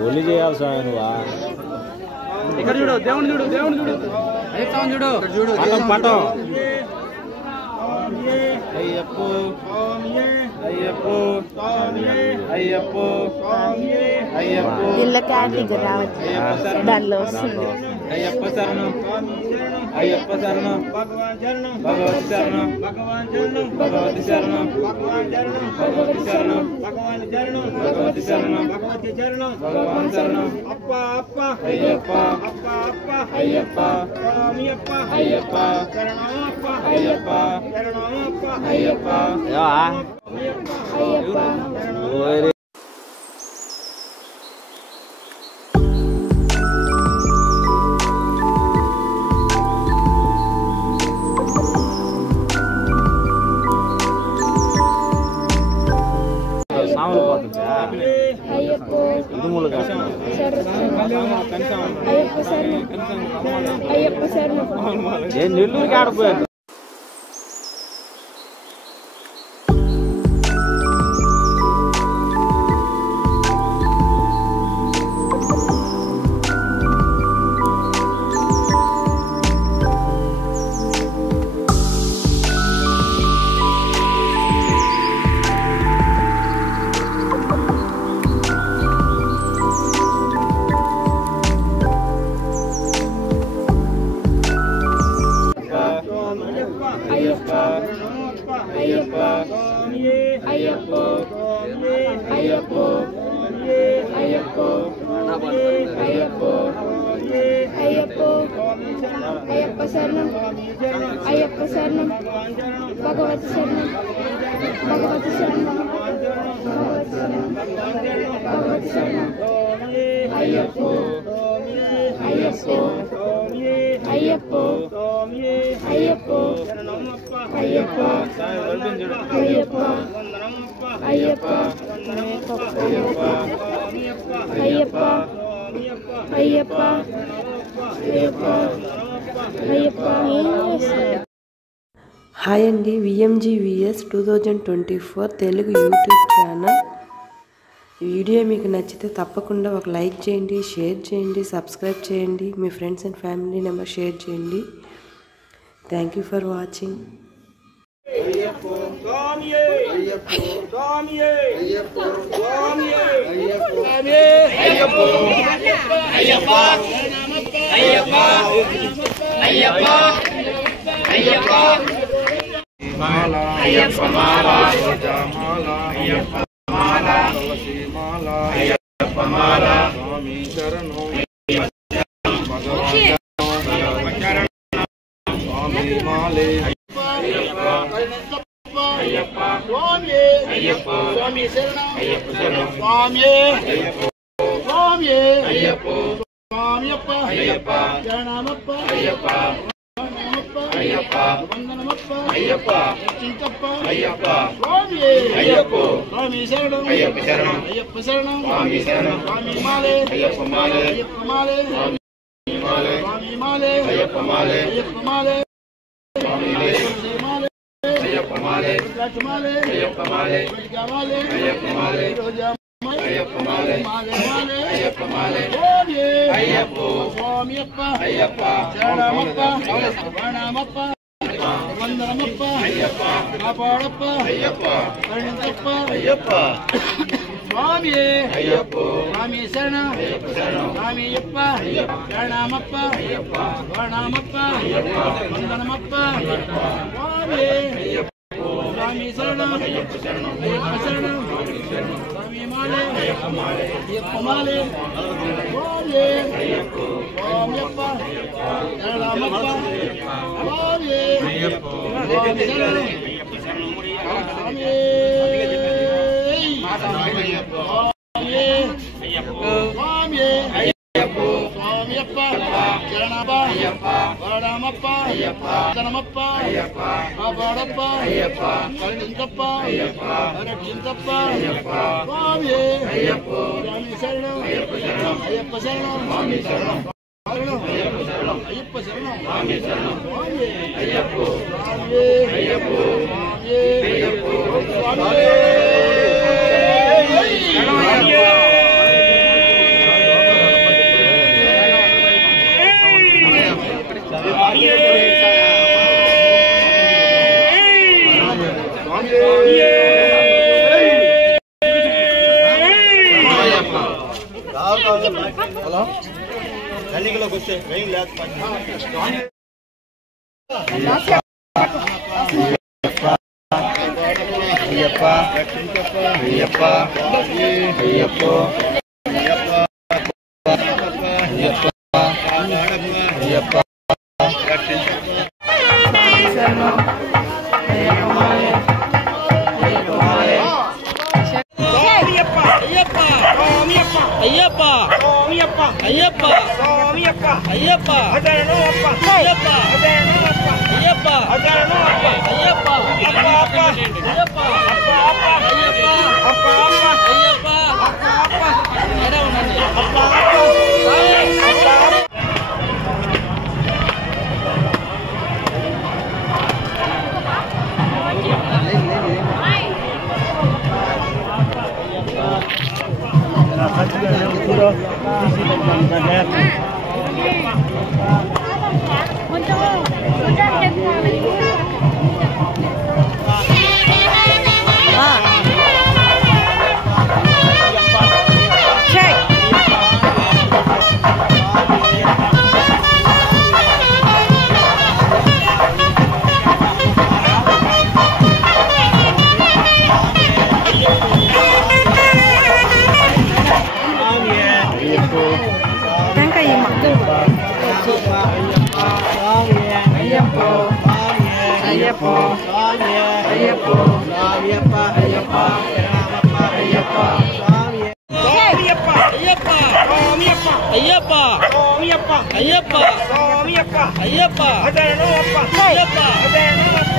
ఒలి చేయాలి స్వామి నువ్వా ఇక్కడ చూడు దేవుని చూడు దేవుని చూడు చూడు చూడు పటం పటం అయ్యప్పో అయ్యప్పో అయ్యప్పో అయ్యప్పో ఇళ్ళ క్యాటరీకి రావచ్చు దానిలో వస్తుంది అయ్యప్ప శరణం అయ్యప్ప శరణం భగవాన్ శరణం భగవతి శరణం భగవాన్ శరణం భగవతి శరణం భగవాన్ శరణం భగవతి శరణం భగవాన్ శరణం భగవతి శరణం భగవతి శరణం భగవాన్ శరణం అప్ప అప్ప అయ్యప్ప అప్ప అప్ప అయ్యప్ప స్వామియప్ప అయ్యప్ప శరణమప్ప అయ్యప్ప శరణమప్ప అయ్యప్ప అయ్యప్ప నెల్లూరుకి ఆడిపోయారు అయ్యప్ప శరణం అయ్యప్ప శరణం భగవతి శరణం భగవతి శరణం భగవతి శరణం భగవతి శరణం అయ్యప్ప అయ్యప్ప అయ్యప్ప అయ్యప్ప అయ్యప్ప అయ్యప్ప అయ్యప్ప అయ్యప్ప అయ్యప్ప హాయ్ అండి విఎంజీవీఎస్ 2024 తెలుగు యూట్యూబ్ ఛానల్. ఈ వీడియో మీకు నచ్చితే తప్పకుండా ఒక లైక్ చేయండి, షేర్ చేయండి, సబ్స్క్రైబ్ చేయండి, మీ friends and family members share చేయండి. Thank you for watching. మాలా అయ్యప్ప మాలా మాలా అయ్యప్ప మాలా తులసి మాలా అయ్యప్ప మాలా స్వామి శరణం భగవాన్ శరణం స్వామి మాలే అయ్యప్ప అయ్యప్ప స్వామి అయ్యప్ప స్వామి శరణం అయ్యప్ప శరణం స్వామి అయ్యప్ప స్వామి అయ్యప్ప స్వామియప్ప అయ్యప్ప శరణమప్ప అయ్యప్ప అయ్యప్ప వందనమప్ప అయ్యప్ప చింతప్ప అయ్యప్ప స్వామి అయ్యప్ప స్వామి శరణం అయ్యప్ప శరణం అయ్యప్ప శరణం స్వామి శరణం స్వామి మాలే అయ్యప్ప మాలే అయ్యప్ప మాలే స్వామి మాలే స్వామి మాలే అయ్యప్ప మాలే అయ్యప్ప మాలే స్వామి మాలే అయ్యప్ప మాలే రుద్రాక్ష మాలే అయ్యప్ప మాలే వెలిగా మాలే అయ్యప్ప మాలే రోజా అయ్యప్ప మాలే మాలే మాలే అయ్యప్ప మాలే స్వామి అయ్యప్ప స్వామియప్ప అయ్యప్ప శరణమప్ప శరణమప్ప వందనమప్ప అయ్యప్ప కాపాడప్ప అయ్యప్ప కరుణించప్ప అయ్యప్ప స్వామి అయ్యప్ప స్వామి శరణం అయ్యప్ప శరణం స్వామియప్ప శరణమప్ప అయ్యప్ప శరణమప్ప వందనమప్ప స్వామి అయ్యప్ప స్వామి శరణం అయ్యప్ప శరణం అయ్యప్ప శరణం స్వామి మాలే అయ్యప్ప మాలే అయ్యప్ప మాలే స్వామి అయ్యప్ప స్వామియప్ప శరణమప్ప స్వామి అయ్యప్ప స్వామి శరణం అయ్యప్ప శరణం స్వామి అయ్యప్ప స్వామి అయ్యప్ప స్వామి అయ్యప్ప శరణమప్ప శరణమప్ప కాపాడప్ప కరుణించప్ప రక్షించప్ప స్వామి స్వామి శరణం అయ్యప్ప శరణం స్వామి శరణం అయ్యప్ప శరణం స్వామి శరణం స్వామి అయ్యప్ప స్వామి అయ్యప్ప స్వామి హలో ఎన్నికలకు వస్తే ట్రైన్ లేదు అయ్యప్ప అయ్యప్ప అయ్యప్ప అయ్యప్ప అయ్యప్ప అయ్యప్ప అయ్యప్ప అయ్యప్ప అయ్యప్ప అయ్యప్ప అయ్యప్ప అయ్యప్ప అయ్యప్ప